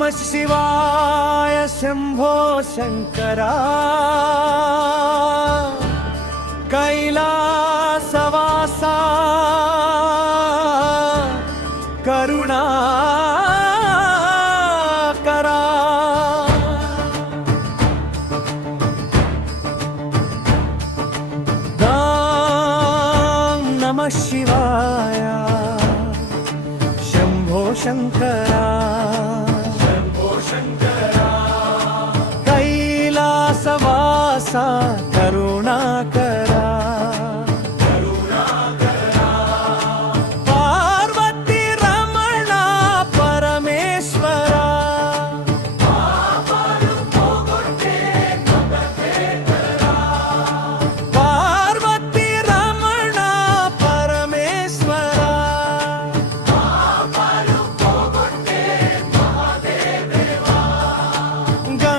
नमः शिवाय शंभो शंकरा कैलासवासा करुणाकरा नमः शिवाय शंभो शंकरा कैलासवासा करुणाकरा पार्वती रमणा परमेश्वरा पार्वती रमणा परमेश्वरा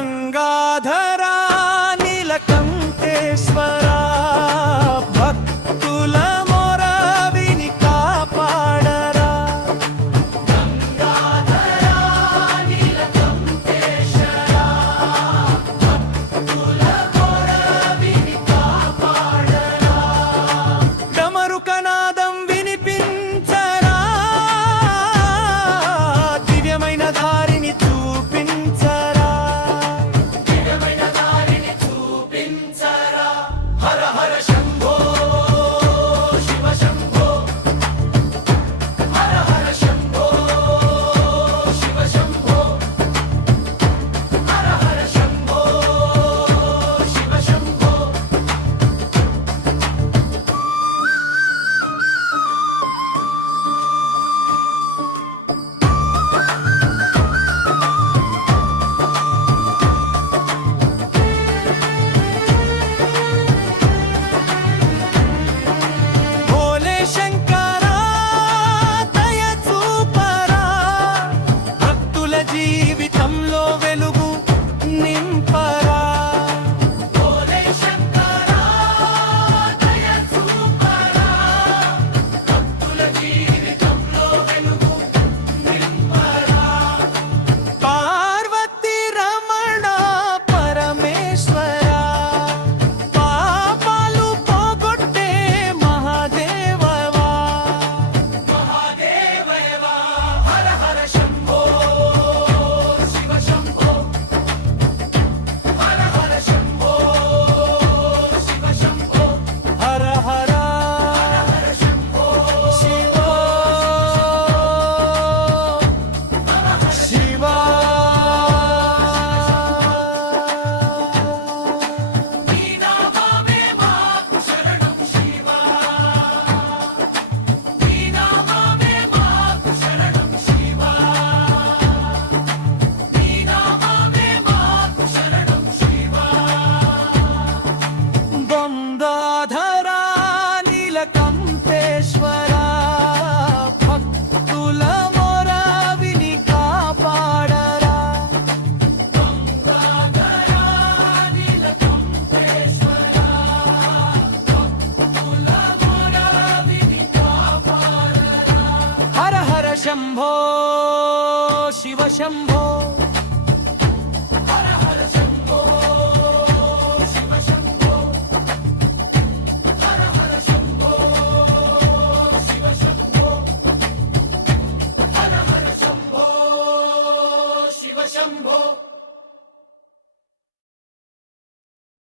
गंगाधरा नीलकंठेश्वरा भक्तुल मोर विनि कापाडरा गंगाधरा नीलकंठेश्वरा भक्तुल मोर विनि कापाडरा डमरुकनादं विनिपिंचरा दिव्यమైన దారిని చూపించరా हर हर शंभो शिव शंभो हर हर शंभो शिव शंभो हर हर शंभो शिव शंभो భోలే శంకరా దయ చూపరా భక్తుల జీవితంలో వెలుగు నింపరా భోలే శంకరా దయ చూపరా భక్తుల జీవితంలో వెలుగు నింపరా పార్వతీ రమణ పరమేశ్వరా పాపాలు పోగొట్టే మహాదేవవా మహాదేవయవా హర హర శంభో శివ శంభో హర హర శంభో శివ శంభో హర హర శంభో శివ శివ నీ నామమే మాకు శరణం శివ నీ నామమే మాకు శరణం శివ నీ నామమే మాకు శరణం శివ గంగాధరా నీలకంఠేశ్వరా భక్తుల మొర విని కాపాడరా గంగాధరా నీలకంఠేశ్వరా భక్తుల మొర విని కాపాడరా హర హర శంభో శివ శంభో హర హర శంభో శివ శంభో హర హర శంభో శివ శంభో హర హర శంభో శివ శంభో